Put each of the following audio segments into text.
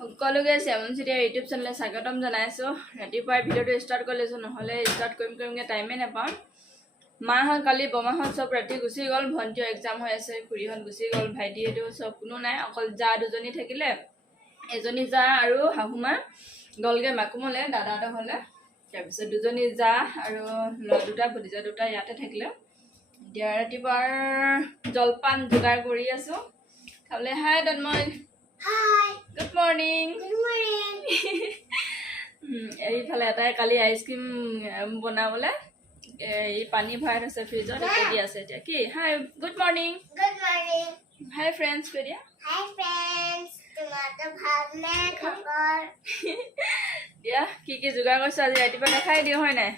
সকলোকে শ্যামল চিটিয়া ইউটিউব চেনেলে স্বাগতম জনাইছোঁ। ৰাতিপুৱাৰ ভিডিঅ'টো ষ্টাৰ্ট কৰি লৈছোঁ, নহ'লে ষ্টাৰ্ট কৰিমগৈ টাইমেই নাপাওঁ। মাহঁত কালি বমাহঁত চব ৰাতি গুচি গ'ল, ভণ্টিও এক্সাম হৈ আছে, খুৰীহঁত গুচি গ'ল, ভাইটিয়েতো চব কোনো নাই, অকল জা দুজনী থাকিলে। এজনী জা আৰু শাহুমা গ'লগৈ মাকুমলৈ দাদাহঁতৰ ঘৰলৈ। তাৰপিছত দুজনী জা আৰু ল'ৰা দুটা ভতিজা দুটা ইয়াতে থাকিলে। এতিয়া ৰাতিপুৱাৰ জলপান যোগাৰ কৰি আছোঁ খাবলৈ। হাই তন্ময়, গুড মৰ্ণিং। এইফালে এটাই কালি আইচক্ৰীম বনাবলৈ এই পানী ভৰাই থৈছে ফ্ৰিজত, একো দি আছে এতিয়া। কি হাই গুড মৰ্ণিং, হাই ফ্ৰেণ্ডছ কৈ দিয়া। দিয়া কি কি যোগাৰ কৰিছোঁ আজি ৰাতিপুৱা দেখাই দিওঁ, হয় নাই?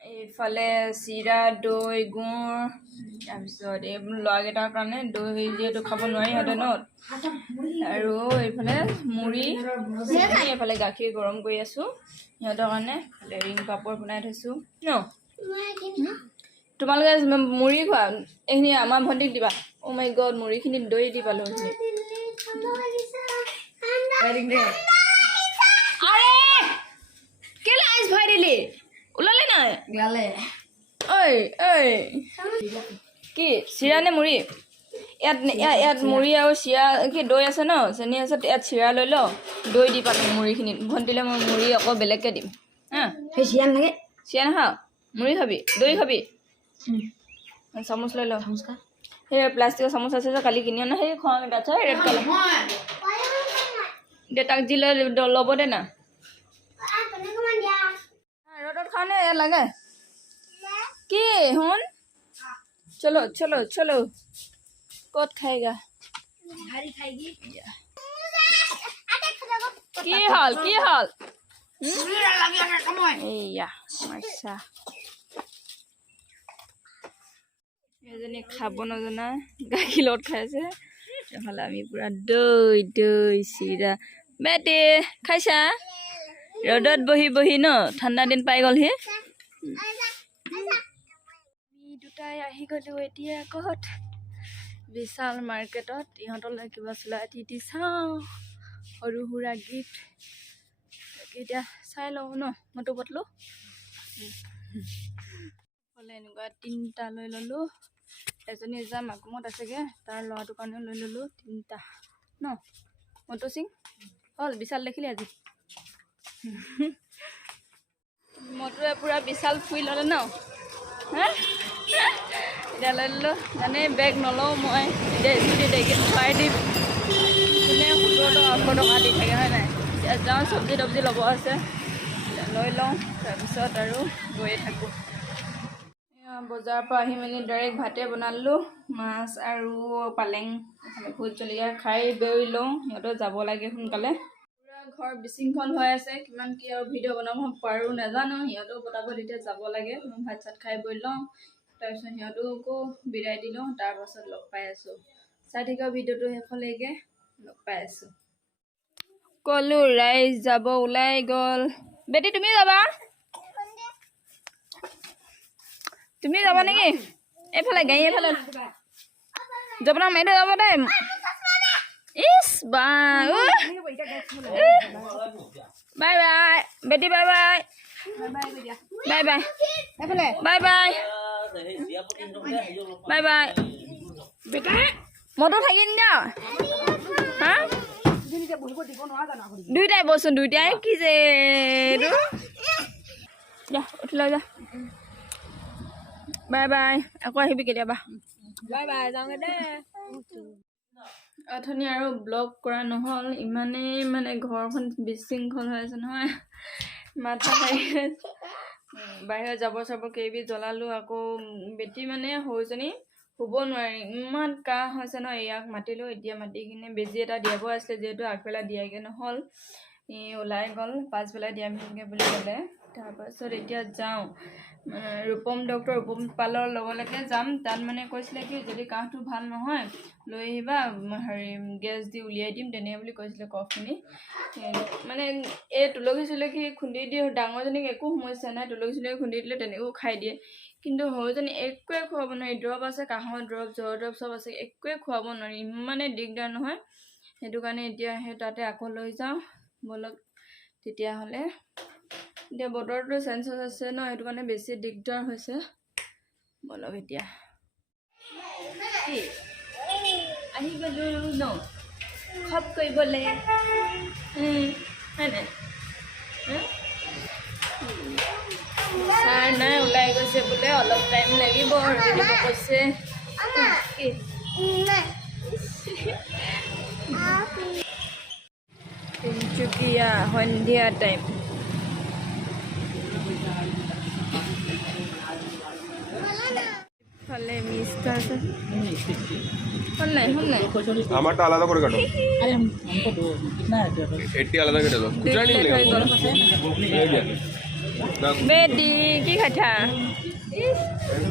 এইফালে চিৰা, দৈ, গুড়, তাৰপিছত এই ল'ৰাকেইটাৰ কাৰণে দৈ যিহেতু খাব নোৱাৰি সিহঁতে ন, আৰু এইফালে মুড়ি, এইফালে গাখীৰ গৰম কৰি আছোঁ সিহঁতৰ কাৰণে। ৰিং পাপৰ বনাই থৈছোঁ ন। তোমালোকে মুড়ি খোৱা, এইখিনি আমাৰ ভণ্টিক দিবা। অ' মাই গড, মুড়িখিনি দৈ দি পালোঁ। কেলে আইচ ভৰাই দিলি? ওলালে নাই? ওলালে। ঐ ঐ কি চিৰা নে মুড়ি? ইয়াত মুড়ি আৰু চিৰা কি দৈ আছে ন, চেনি আছে। ইয়াত চিৰা লৈ ল, দৈ দি পালোঁ মুড়িখিনিত। ভণ্টিলে মই মুড়ি আকৌ বেলেগকৈ দিম হা। সেই চিৰা নালাগে, চিৰা নাখাওঁ, মুড়ি খাবি, দৈ খাবি। চামুচ লৈ ল, সেই প্লাষ্টিকৰ চামুচ আছে যে কালি কিনি অনা, সেই খোৱা তাত ৰেড কালাৰ। দে তাক যি লৈ ল'ব দে না। ৰ'দত খাওঁ নে ইয়াত লাগে? কি শুন, চলো চলো চলো, ক'ত খাইগা? কি হ'ল কি হ'ল? এইয়া মাইছা এজনী খাব নজনা গাখীৰ লগত খাইছে। এইফালে আমি পুৰা দৈ দৈ চিৰা। বেটি খাইছা? ৰ'দত বহি বহি ন, ঠাণ্ডা দিন পাই গ'লহি। আমি দুটাই আহি গ'লোঁ এতিয়া ক'ত? বিশাল মাৰ্কেটত। ইহঁতলৈ কিবা চিলাই দি চাওঁ, সৰু সুৰা গিফ্ট। তাকে এতিয়া চাই লওঁ ন, মটো বটলো হ'লে এনেকুৱা 3টা লৈ ল'লোঁ। এজনী যাম মাকুমত আছেগৈ, তাৰ ল'ৰাটোৰ কাৰণেও লৈ ল'লোঁ 3টা ন। মটো সিং হ'ল বিশাল দেখিলি আজি? মটোৱে পূৰা বিশাল ফুৰি ল'লে ন। হা এতিয়া লৈ ল'লোঁ, জানে বেগ নলওঁ মই, এতিয়া স্কুটিত এইকেইটা খুৱাই দিম। কোনে 17 টকা 18 টকা দি থাকে হয় নাই? এতিয়া যাওঁ, চব্জি তব্জি ল'ব আছে, লৈ লওঁ, তাৰপিছত আৰু গৈয়ে থাকোঁ। বজাৰৰ পৰা আহি মেলি ডাইৰেক্ট ভাতে বনালোঁ, মাছ আৰু পালেং, ভোট জলকীয়া খাই বৈ লওঁ, সিহঁতৰ যাব লাগে সোনকালে। পূৰা ঘৰ বিশৃংখল হৈ আছে, কিমান কি আৰু ভিডিঅ' বনাব পাৰোঁ নাজানো। সিহঁতেও পতাপত এতিয়া যাব লাগে, মই ভাত চাত খাই বৈ লওঁ, তাৰপিছত সিহঁতকো বিদায় দি লওঁ, তাৰপাছত লগ পাই আছোঁ। চাই থাকিব ভিডিঅ'টো শেষলৈকে, লগ পাই আছোঁ। ক'লো ৰাইজ যাব ওলাই গ'ল। বেটি তুমি যাবা? তুমি যাবা নেকি? এইফালে গাড়ী এইফালে যাব না, মাৰি থৈ যাব দে। ইছ বা বাই বাই বেটি, bye bye bye bye bye bye bye bye বেটা। মইতো থাকিম দিয়া। হা দুইটাই বচোন, দুইটাই কি যে যা উঠি লৈ যা। বাই বাই, আকৌ আহিবি কেতিয়াবা। বাই বাই, যাওঁগে দে। অথনি আৰু ব্লগ কৰা নহ'ল, ইমানেই মানে ঘৰখন বিশৃংখল হৈ আছে নহয়, মাথা খাই বাহিৰত জাবৰ চাবৰ কেইবিধ জ্বলালোঁ। আকৌ বেটি মানে সৰুজনী শুব নোৱাৰি, ইমান কাহ হৈছে ন। ইয়াক মাতিলোঁ, এতিয়া মাতি কিনে বেজি এটা দিয়াব আছিলে, যিহেতু আগবেলা দিয়াগৈ নহ'ল, ওলাই গ'ল, পাছবেলা দিয়ামগৈ বুলি ক'লে। তাৰপাছত এতিয়া যাওঁ ৰূপম ডক্টৰ ৰূপম পালৰ লগলৈকে যাম। তাত মানে কৈছিলে কি যদি কাহটো ভাল নহয় লৈ আহিবা, হেৰি গেছ দি উলিয়াই দিম তেনেকৈ বুলি কৈছিলে। কফখিনি মানে এই তুলসী চুলসী খুন্দি দিয়ে, ডাঙৰজনীক একো সমস্যা নাই, তুলসী চুলসী খুন্দি দিলে তেনেকৈও খাই দিয়ে, কিন্তু সৰুজনী একোৱে খুৱাব নোৱাৰি। দৰৱ আছে, কাহৰ দৰৱ, জ্বৰ দৰৱ চব আছে, একোৱে খুৱাব নোৱাৰি, ইমানে দিগদাৰ নহয়। সেইটো কাৰণে এতিয়া সেই তাতে আকৌ লৈ যাওঁ বলক তেতিয়াহ'লে এতিয়া বতৰটো চেঞ্জ হৈছে ন সেইটো কাৰণে বেছি দিগদাৰ হৈছে বলক এতিয়া আহি গ'লো ন খপ কৰিবলৈ হয় নাই ছাৰ নাই ওলাই গৈছে বোলে অলপ টাইম লাগিব ৰৈ দিব কৈছে তিনিচুকীয়া সন্ধিয়া টাইম ফালে মিষ্টা আছে হল নাই আমারটা আলাদা করে কাটো এটি আলাদা কেটে দাও খুচরা নিয়ে বেটি কি খাইছা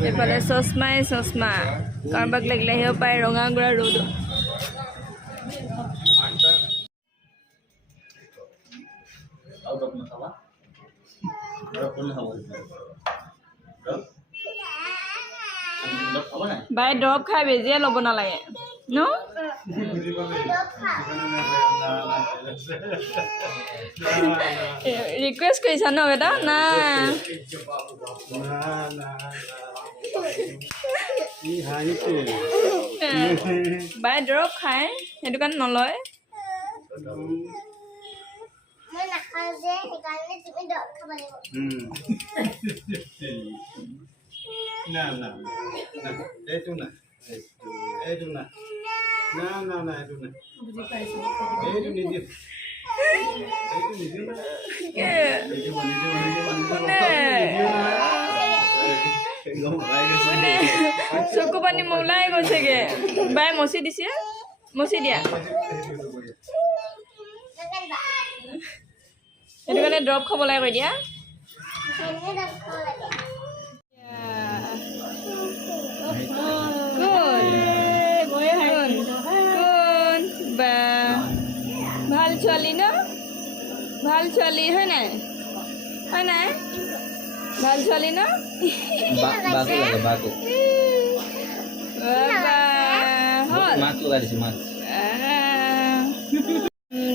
এফালে চশমাই চশমা কাৰোবাক লাগিলে আহিব পাৰে ৰঙা গুড়া ৰ'দ বাই দৰৱ খাই বেজিয়ে ল'ব নালাগে ন ৰিকুৱেষ্ট কৰিছা ন বেটা না বাই দৰৱ খায় সেইটো কাৰণে নলয় না না এইটো না এইটো না না না না এইটো না বুজি পাইছো এইটো নিদি এইটো নিদি চকু পানী মৌলাই গৈছেগে বাই মচি দিছে মচি দিয়া সেইটো কাৰণে দৰৱ খাব লাগে কৈ দিয়া ভাল ছোৱালী ন ভাল ছোৱালী হয় নাই ভাল ছোৱালী ন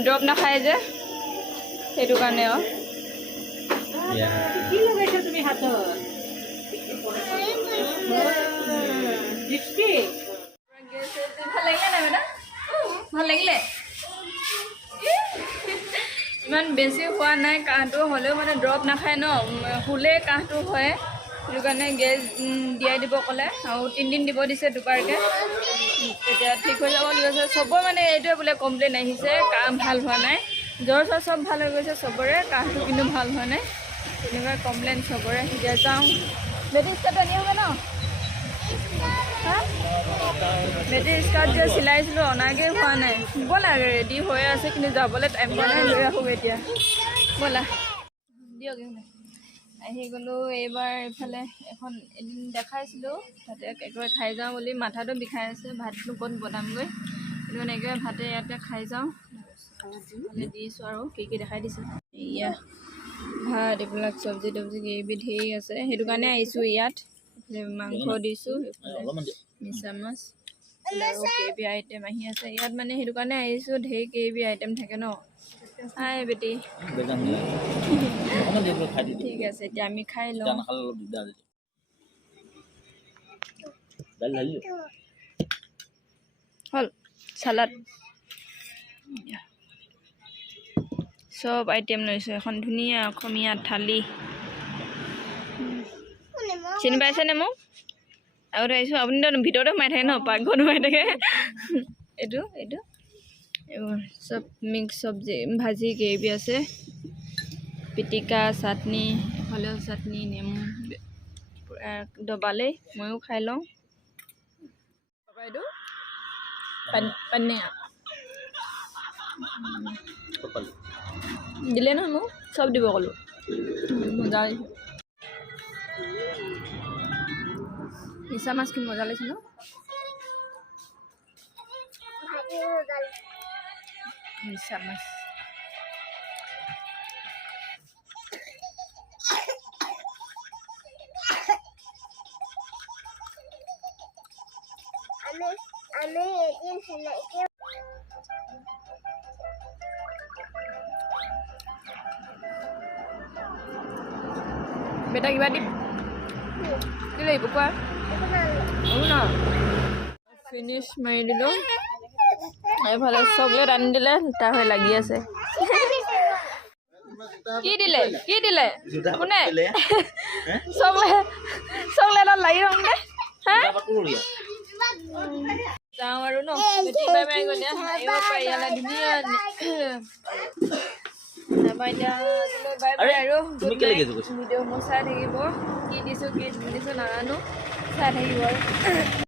দৰৱ নাখায় যে সেইটো কাৰণে তুমি হাতত ভাল লাগিলে ইমান বেছি হোৱা নাই কাহটো হ'লেও মানে দৰৱ নাখায় ন শুলে কাহটো হয় সেইটো কাৰণে গেছ দিয়াই দিব ক'লে আৰু 3 দিন দিব দিছে দুবাৰকৈ তেতিয়া ঠিক হৈ যাব বুলি কৈছে চবৰে মানে এইটোৱে বোলে কমপ্লেইন আহিছে কাহ ভাল হোৱা নাই জ্বৰ চব ভাল হৈ গৈছে চবৰে কাহটো কিন্তু ভাল হোৱা নাই তেনেকুৱা কমপ্লেইন চবৰে এতিয়া যাওঁ বেটি স্কাৰ্ট আনি হ'ব ন বেটিৰ স্কাৰ্ট যে চিলাইছিলোঁ অনাগৈ হোৱা নাই ব'লা ৰেডি হৈ আছে কিন্তু যাবলৈ টাইম পোৱা নাই লৈ আহোঁ এতিয়া ব'লা দিয়ক আহি গ'লোঁ এইবাৰ এইফালে এখন এদিন দেখাইছিলোঁ তাতে একেবাৰে খাই যাওঁ বুলি মাথাটো বিষাই আছে ভাতটো ক'ত বনামগৈ কিন্তু একেবাৰে ভাতে ইয়াতে খাই যাওঁ দিছোঁ আৰু কি দেখাই দিছোঁ এয়া ভাত এইবিলাক চব্জি তব্জি এইবিধ ধেৰ আছে সেইটো কাৰণে আহিছোঁ ইয়াত মাংস দিছোঁ মিছা মাছ আৰু কেবি আইটেম আহি আছে ইয়াত মানে সেইটো কাৰণে আহিছোঁ ধেৰ কেবি আইটেম থাকে ন হাই বেটি ঠিক আছে এতিয়া আমি খাই লওঁ হ'ল চালাড চব আইটেম লৈছোঁ এখন ধুনীয়া অসমীয়া থালি চিনি পাইছেনে মোক আগতে আহিছোঁ আপুনিতো ভিতৰতে সোমাই থাকে ন পাকঘৰত সোমাই থাকে এইটো এইবোৰ চব মিক্স চব্জি ভাজি গ্ৰেভি আছে পিটিকা চাটনি এফালেও চাটনি নেমু দবালেই ময়ো খাই লওঁ এইটো পানীয়া দিলে নহয় মোক চব দিব ক'লোঁ মজা লাগিছে মিছা মাছ কি মজা লাগিছে ন মিছা মাছ আমি এদিন সেনেকে বেটা কিবা দিম কি লাগিব কোৱা ফিনিছ মাৰি দিলোঁ এইফালে চকলেট আনি দিলে তাৰ হৈ লাগি আছে কি দিলে কোনে চকলেটত লাগি ৰং দে যাওঁ আৰু ন বাই বাই গ'লে আহিব পাৰি ইয়ালৈ ধুনীয়া তাৰপৰা এতিয়া বাই বাই আৰু ভিডিঅ' মোৰ চাই থাকিব কি দিছোঁ নাজানো চাই থাকিব আৰু